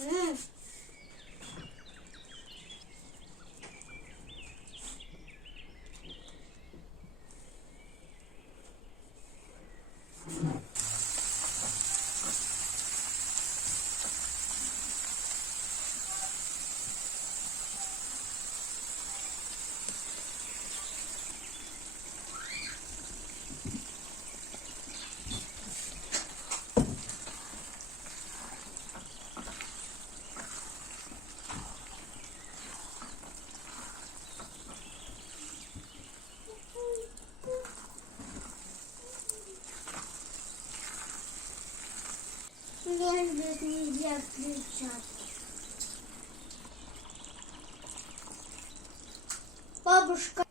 Mm. Бабушка.